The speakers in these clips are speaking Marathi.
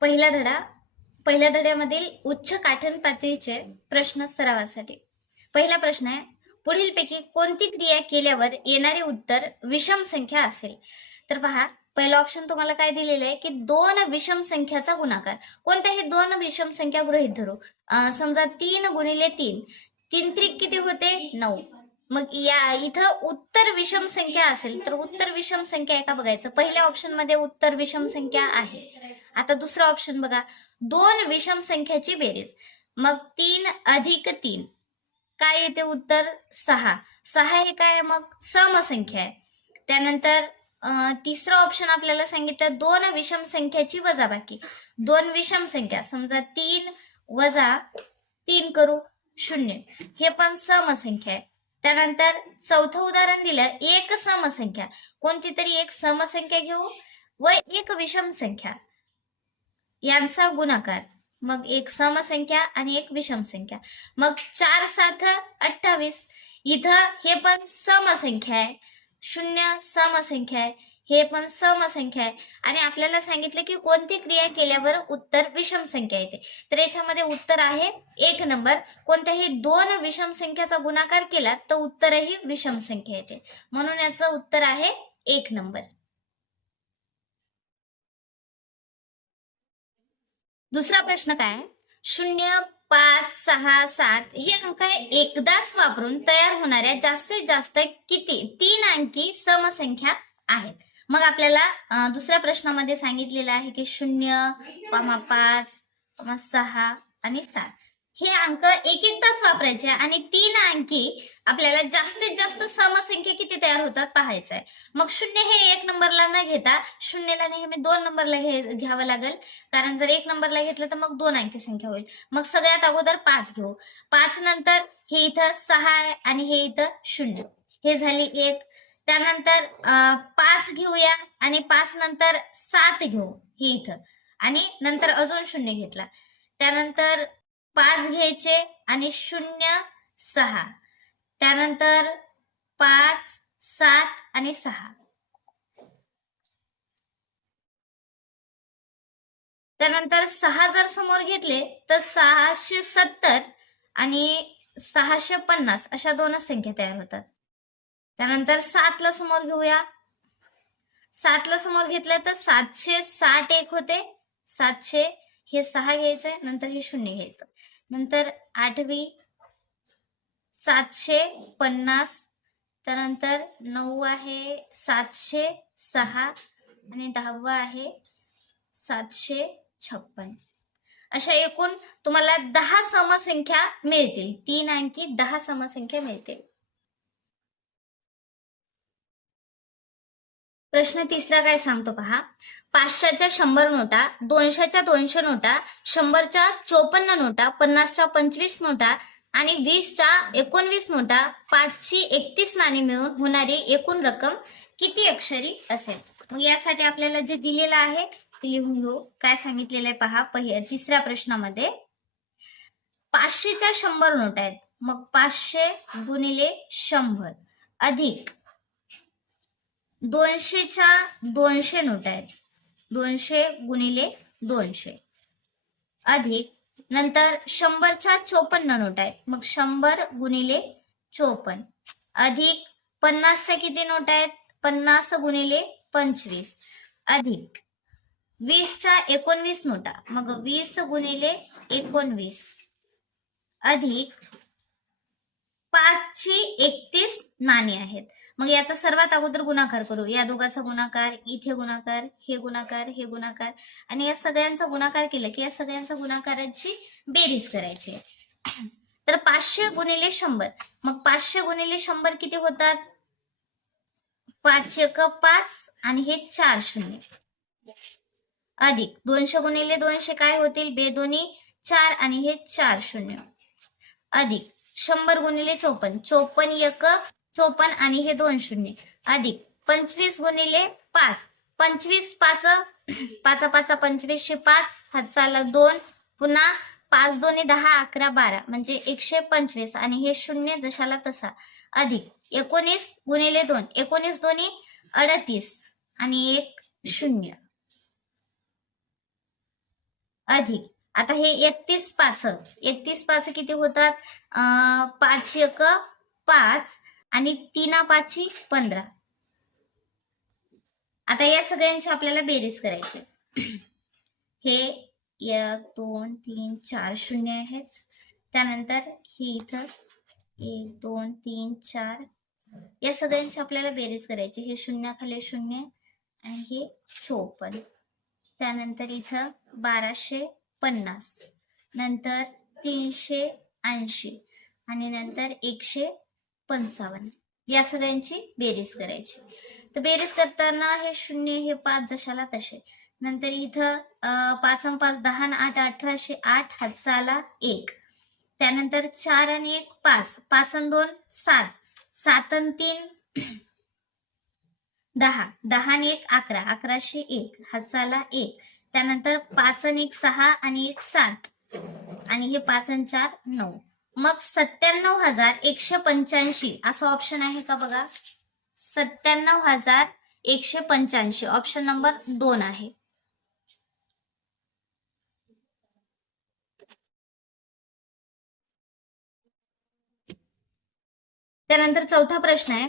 पहिला धडा पहिल्या धड्यामधील उच्च काठण पातळीचे प्रश्न सरावासाठी. पहिला प्रश्न आहे पुढीलपैकी कोणती क्रिया केल्यावर येणारे उत्तर विषम संख्या असेल? तर पहा पहिलं ऑप्शन तुम्हाला काय दिलेलं आहे की दोन विषम संख्याचा गुणाकार. कोणत्याही दोन विषम संख्या गृहित धरू? समजा तीन गुणिले तीन. तीन त्रिक किती होते? नऊ. मग या इथं उत्तर विषम संख्या असेल तर उत्तर विषम संख्या आहे का बघायचं. पहिल्या ऑप्शनमध्ये उत्तर विषम संख्या आहे. आता दुसरा ऑप्शन बघा. दोन विषम संख्याची बेरीज. मग तीन अधिक तीन. काय येते उत्तर? सहा. सहा हे काय मग? समसंख्या आहे. त्यानंतर तिसरं ऑप्शन आपल्याला सांगितलं दोन विषम संख्याची वजाबाकी. दोन विषम संख्या. समजा तीन वजा तीन करू शून्य. हे पण समसंख्या आहे. त्यानंतर चौथं उदाहरण दिलं एक समसंख्या. कोणती तरी एक समसंख्या घेऊ व एक विषम संख्या. यांचा गुणाकार. मग एक समसंख्या आणि एक विषम संख्या मग चार सात अठ्ठावीस. इथं हे पण समसंख्या आहे. शून्य समसंख्या आहे. हे पण समसंख्या आहे. आणि आपल्याला सांगितलं की कोणती क्रिया केल्यावर उत्तर विषम संख्या येते. तर याच्यामध्ये उत्तर आहे एक नंबर. कोणत्याही दोन विषम संख्याचा गुणाकार केला तर उत्तरही विषम संख्या येते. म्हणून याचं उत्तर आहे एक नंबर. दुसरा प्रश्न काय? शून्य पाच सहा सात हे अंक एकदाच वापरून तयार होणाऱ्या जास्तीत जास्त किती? तीन अंकी समसंख्या आहेत. मग आपल्याला दुसऱ्या प्रश्नामध्ये सांगितलेलं आहे की शून्य पाच सहा आणि सात. हे अंक एक एकदाच वापरायचे आणि तीन अंकी आपल्याला जास्तीत जास्त समसंख्या किती तयार होतात पाहायचं आहे मग शून्य हे एक नंबरला न घेता शून्यला नेहमी दोन नंबरला घे घ्यावं लागेल. कारण जर एक नंबरला घेतलं तर मग दोन अंकी संख्या होईल. मग सगळ्यात अगोदर पाच घेऊ. पाच नंतर हे इथं सहा आहे आणि हे इथं शून्य. हे झाली एक. त्यानंतर अं, पाच घेऊया आणि पाच नंतर सात घेऊ. हे इथं. आणि नंतर अजून शून्य घेतला. त्यानंतर पाच घ्यायचे आणि शून्य सहा. त्यानंतर पाच सात आणि सहा. त्यानंतर सहा जर समोर घेतले तर सहाशे सत्तर आणि सहाशे पन्नास अशा दोनच संख्या तयार होतात. त्यानंतर सातला समोर घेऊया. सातला समोर घेतलं तर सातशे साठ एक होते. सातशे हे सहा घ्यायचंय नंतर हे शून्य घ्यायचं. नंतर आठवी सातशे पन्नास त्यानंतर नऊ आहे सातशे सहा आणि दहावा आहे सातशे छप्पन. अशा एकूण तुम्हाला दहा समसंख्या मिळतील. तीन अंकी दहा समसंख्या मिळतील. प्रश्न तिसरा काय सांगतो पहा? पाचशेच्या शंभर नोटा दोनशेच्या दोनशे नोटा शंभरच्या चोपन्न नोटा पन्नासच्या पंचवीस नोटा आणि वीसच्या एकोणवीस नोटा पाचशे एकतीस नाणी मिळून होणारी एकूण रक्कम किती अक्षरी असेल? मग यासाठी आपल्याला जे दिलेलं आहे ते लिहून घेऊ. काय सांगितलेलं आहे पहा पहिल्या तिसऱ्या प्रश्नामध्ये. पाचशेच्या शंभर नोटा आहेत. मग पाचशे गुणिले शंभर अधिक दोनशेच्या दोनशे नोटा आहेत. दोनशे गुणिले दोनशे. अधिक नंतर शंभरच्या चोपन्न नोट आहेत. मग शंभर गुणिले चोपन्न. अधिक पन्नासच्या किती नोट आहेत? पन्नास गुणिले पंचवीस. अधिक वीसच्या एकोणवीस नोटा मग वीस गुणिले एकोणवीस. अधिक पाचशे एकतीस नाणी आहेत. मग याचा सर्वात अगोदर गुणाकार करू. या दोघांचा गुणाकार इथे गुणाकार हे गुणाकार हे गुणाकार आणि या सगळ्यांचा गुणाकार केला की या सगळ्यांचा गुणाकाराची बेरीज करायची तर पाचशे गुणिले शंभर. मग पाचशे गुणिले शंभर किती होतात? पाच एक पाच आणि हे चार शून्य. अधिक. दोनशे गुणिले दोनशे काय होतील? बेदोनी चार आणि हे चार शून्य. अधिक. शंभर गुणिले चोपन्न. चोपन्न एक चोपन्न आणि हे दोन शून्य. अधिक पंचवीस गुणिले पाच. पंचवीस पाच पाच पाच पंचवीसशे पाच हातचाला दोन पुन्हा पाच दोन्ही दहा अकरा बारा. म्हणजे एकशे पंचवीस आणि हे शून्य जशाला तसा. अधिक एकोणीस गुणिले दोन. एकोणीस दोन्ही अडतीस आणि एक शून्य. अधिक. आता हे एकतीस पाच. एकतीस पाच किती होतात? अं, पाच एक पाच. आणि तीना पाची पंधरा. आता या सगळ्यांची आपल्याला बेरीज करायची. हे एक दोन तीन चार शून्य आहेत. त्यानंतर हे इथं एक दोन तीन चार या सगळ्यांची आपल्याला बेरीज करायची. हे शून्याखाली शून्य आणि हे चोपन्न. त्यानंतर इथं बाराशे पन्नास. नंतर तीनशे ऐंशी. आणि नंतर एकशे पंचावन्न. या सगळ्यांची बेरीज करायची. तर बेरीज करताना हे शून्य हे पाच जशाला तसे. नंतर इथं पाच पाच दहा आणि आठ अठराशे आठ हातचाला एक. त्यानंतर चार आणि एक पाच. पाच आणि दोन सात. सात आणि तीन दहा. दहा आणि एक अकरा. अकराशे एक. हातचाला एक. त्यानंतर पाच आणि एक सहा आणि एक सात. आणि हे पाच आणि चार नऊ. मग सत्त्याण्णव हजार एकशे पंच्याऐंशी असं ऑप्शन आहे का बघा? सत्त्याण्णव हजार एकशे पंच्याऐंशी. ऑप्शन नंबर दोन आहे. त्यानंतर चौथा प्रश्न आहे.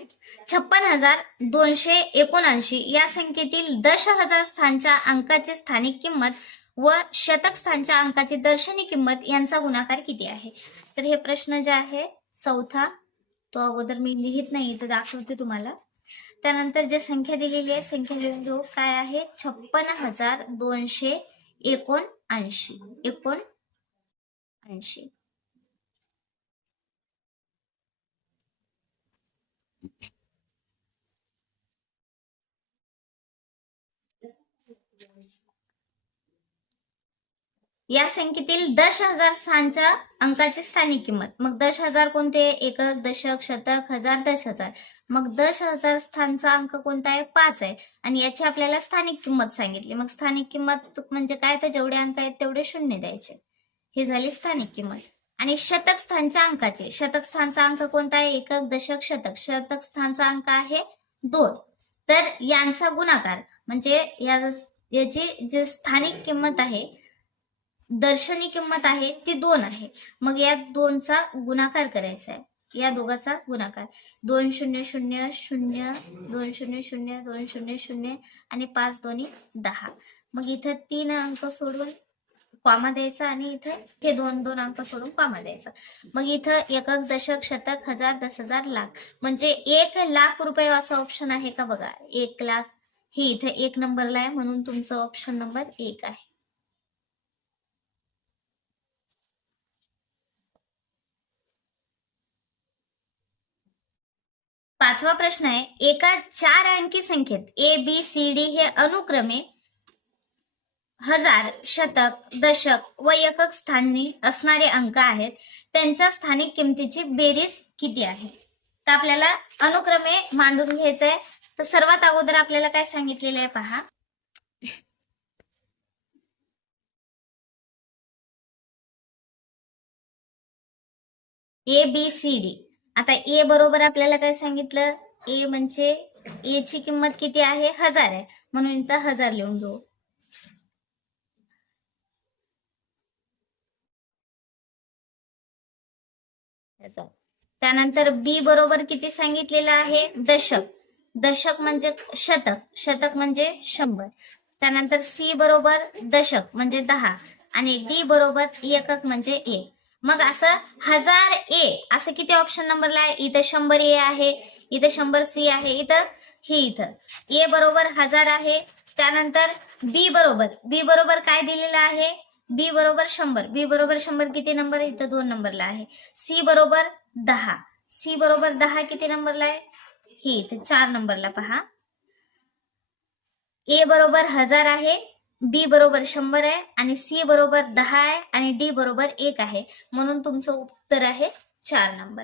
छप्पन हजार दोनशे एकोणऐंशी या संख्येतील दश हजार स्थानच्या अंकाची स्थानिक किंमत व शतक स्थानच्या अंकाची दर्शनी किंमत यांचा गुणाकार किती आहे? तर हे प्रश्न जे आहे चौथा तो अगोदर मी लिहित नाही तर दाखवते तुम्हाला. त्यानंतर जे संख्या दिलेली आहे संख्या लिहून काय आहे? छप्पन हजार दोनशे एकोणऐंशी. एकोणऐंशी. या संख्येतील दश हजार स्थानच्या अंकाची स्थानिक किंमत. मग दश हजार कोणते? एकक दशक शतक हजार दश हजार. मग दश हजार स्थानचा अंक कोणता आहे? पाच आहे. आणि याची आपल्याला स्थानिक किंमत सांगितली. मग स्थानिक किंमत म्हणजे काय? तर जेवढे अंक आहेत तेवढे शून्य द्यायचे. हे झाली स्थानिक किंमत. आणि शतक स्थानच्या अंकाचे. शतक स्थानचा अंक कोणता आहे? एकक दशक शतक. शतक स्थानचा अंक आहे दोन. तर यांचा गुणाकार म्हणजे या याची जे स्थानिक किंमत आहे दर्शनी किंमत आहे ती दोन आहे. मग या दोनचा गुणाकार करायचा आहे. या दोघाचा गुणाकार. दोन शून्य शून्य शून्य दोन शून्य शून्य दोन शून्य शून्य आणि पाच दोन्ही दहा. मग इथं तीन अंक सोडून कॉमा द्यायचा आणि इथं हे दोन दोन अंक सोडून कॉमा द्यायचा. मग इथं एकक दशक शतक हजार दस हजार लाख. म्हणजे एक लाख रुपये असं ऑप्शन आहे का बघा. एक लाख. हे इथे एक नंबरला आहे म्हणून तुमचं ऑप्शन नंबर एक आहे. पाचवा प्रश्न आहे. एका चार अंकी संख्येत ए बी सी डी हे अनुक्रमे हजार शतक दशक व एकक स्थानी असणारे अंक आहेत. त्यांच्या स्थानिक किमतीची बेरीज किती आहे? तर आपल्याला अनुक्रमे मांडून घ्यायचं आहे. तर सर्वात अगोदर आपल्याला काय सांगितलेलं आहे पहा. ए बी सी डी आता ए बरोबर आपल्याला काय सांगितलं? ए म्हणजे ए ची किंमत किती आहे? हजार आहे. म्हणून इथं हजार लिहून घेऊ. त्यानंतर बी बरोबर किती सांगितलेलं आहे? दशक. दशक म्हणजे शतक. शतक म्हणजे शंभर. त्यानंतर सी बरोबर दशक म्हणजे दहा. आणि डी बरोबर एकक म्हणजे एक. मग असं हजार ए असं किती ऑप्शन नंबरला आहे? इथं शंभर ए आहे इथं शंभर सी आहे इथं हे इथं. ए बरोबर हजार आहे त्यानंतर बी बरोबर. बी बरोबर काय दिलेलं आहे? बी बरोबर शंभर. बी बरोबर शंभर किती नंबर इथं दोन नंबरला आहे. सी बरोबर दहा. सी बरोबर दहा किती नंबरला आहे? ही इथं चार नंबरला पहा. ए बरोबर हजार आहे बी बरोबर शंभर आहे आणि सी बरोबर दहा आहे आणि डी बरोबर एक आहे. म्हणून तुमचं उत्तर आहे चार नंबर.